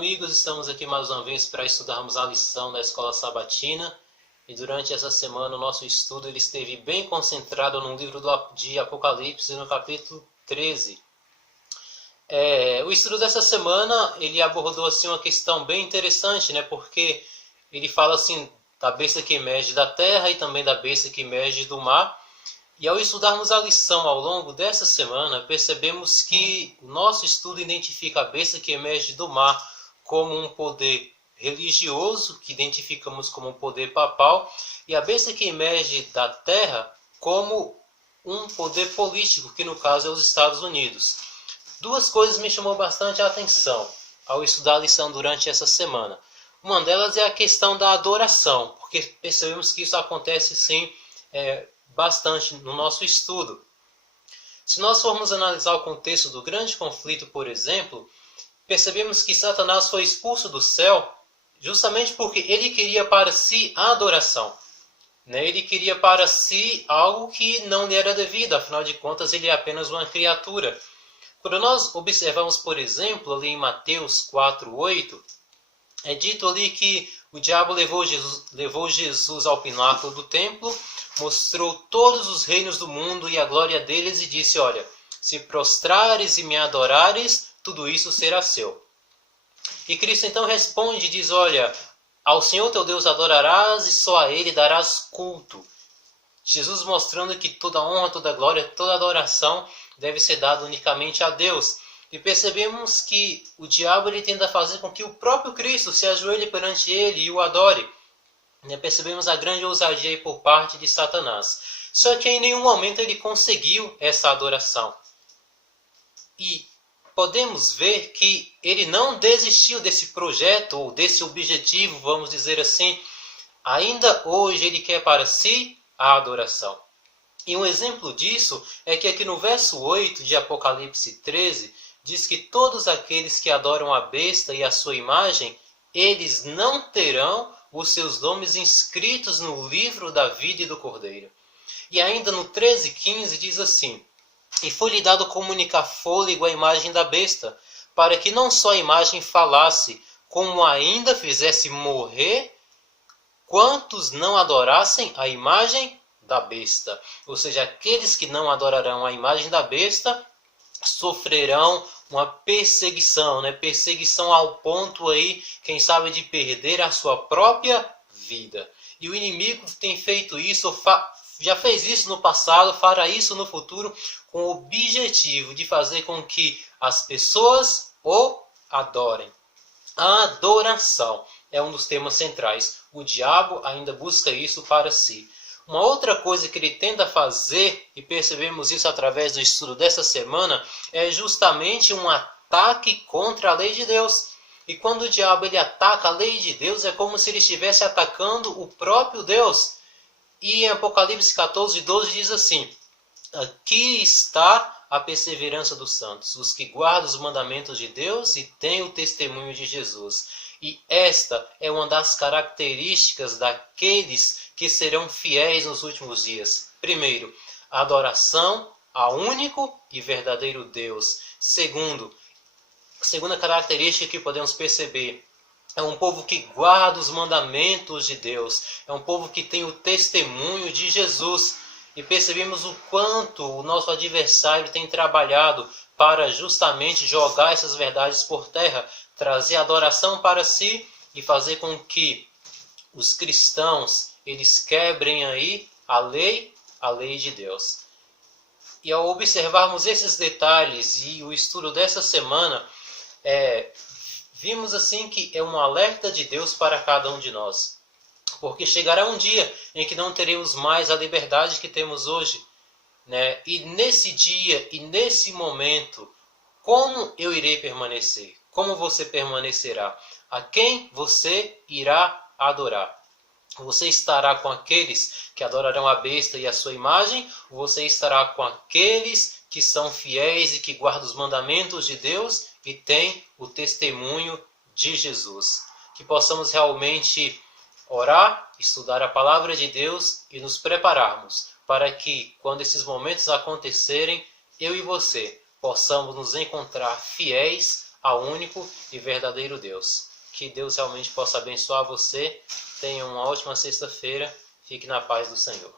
amigos, estamos aqui mais uma vez para estudarmos a lição da Escola Sabatina. E durante essa semana o nosso estudo ele esteve bem concentrado no livro de Apocalipse, no capítulo 13. O estudo dessa semana ele abordou assim, uma questão bem interessante, né? Porque ele fala assim, da besta que emerge da terra e também da besta que emerge do mar. E ao estudarmos a lição ao longo dessa semana, percebemos que o nosso estudo identifica a besta que emerge do mar como um poder religioso, que identificamos como um poder papal, e a besta que emerge da terra como um poder político, que no caso é os Estados Unidos. Duas coisas me chamou bastante a atenção ao estudar a lição durante essa semana. Uma delas é a questão da adoração, porque percebemos que isso acontece sim, bastante no nosso estudo. Se nós formos analisar o contexto do grande conflito, por exemplo, percebemos que Satanás foi expulso do céu justamente porque ele queria para si a adoração. Ele queria para si algo que não lhe era devido, afinal de contas ele é apenas uma criatura. Quando nós observamos, por exemplo, ali em Mateus 4:8, é dito ali que o diabo levou Jesus ao pináculo do templo, mostrou todos os reinos do mundo e a glória deles e disse, olha, se prostrares e me adorares, tudo isso será seu. E Cristo então responde e diz, olha, ao Senhor teu Deus adorarás e só a Ele darás culto. Jesus mostrando que toda honra, toda glória, toda adoração deve ser dada unicamente a Deus. E percebemos que o diabo ele tenta fazer com que o próprio Cristo se ajoelhe perante ele e o adore. Percebemos a grande ousadia aí por parte de Satanás. Só que em nenhum momento ele conseguiu essa adoração. E podemos ver que ele não desistiu desse projeto ou desse objetivo, vamos dizer assim. Ainda hoje ele quer para si a adoração. E um exemplo disso é que aqui no verso 8 de Apocalipse 13, diz que todos aqueles que adoram a besta e a sua imagem, eles não terão os seus nomes inscritos no livro da vida e do Cordeiro. E ainda no 13:15 diz assim, e foi-lhe dado comunicar fôlego à imagem da besta, para que não só a imagem falasse, como ainda fizesse morrer quantos não adorassem a imagem da besta. Ou seja, aqueles que não adorarão a imagem da besta sofrerão uma perseguição, perseguição ao ponto aí, quem sabe, de perder a sua própria vida. E o inimigo tem feito isso, já fez isso no passado, fará isso no futuro, com o objetivo de fazer com que as pessoas o adorem. A adoração é um dos temas centrais. O diabo ainda busca isso para si. Uma outra coisa que ele tenta fazer, e percebemos isso através do estudo dessa semana, é justamente um ataque contra a lei de Deus. E quando o diabo ele ataca a lei de Deus, é como se ele estivesse atacando o próprio Deus. E em Apocalipse 14:12 diz assim, aqui está a perseverança dos santos, os que guardam os mandamentos de Deus e têm o testemunho de Jesus. E esta é uma das características daqueles que serão fiéis nos últimos dias. Primeiro, a adoração ao único e verdadeiro Deus. Segunda característica que podemos perceber, é um povo que guarda os mandamentos de Deus. É um povo que tem o testemunho de Jesus. E percebemos o quanto o nosso adversário tem trabalhado para justamente jogar essas verdades por terra, trazer adoração para si e fazer com que os cristãos eles quebrem aí a lei de Deus. E ao observarmos esses detalhes e o estudo dessa semana, vimos assim que é um alerta de Deus para cada um de nós. Porque chegará um dia em que não teremos mais a liberdade que temos hoje. E nesse dia e nesse momento, como eu irei permanecer? Como você permanecerá? A quem você irá adorar? Você estará com aqueles que adorarão a besta e a sua imagem? Ou você estará com aqueles que são fiéis e que guardam os mandamentos de Deus e têm o testemunho de Jesus? Que possamos realmente orar, estudar a palavra de Deus e nos prepararmos para que, quando esses momentos acontecerem, eu e você possamos nos encontrar fiéis ao único e verdadeiro Deus. Que Deus realmente possa abençoar você. Tenha uma ótima sexta-feira. Fique na paz do Senhor.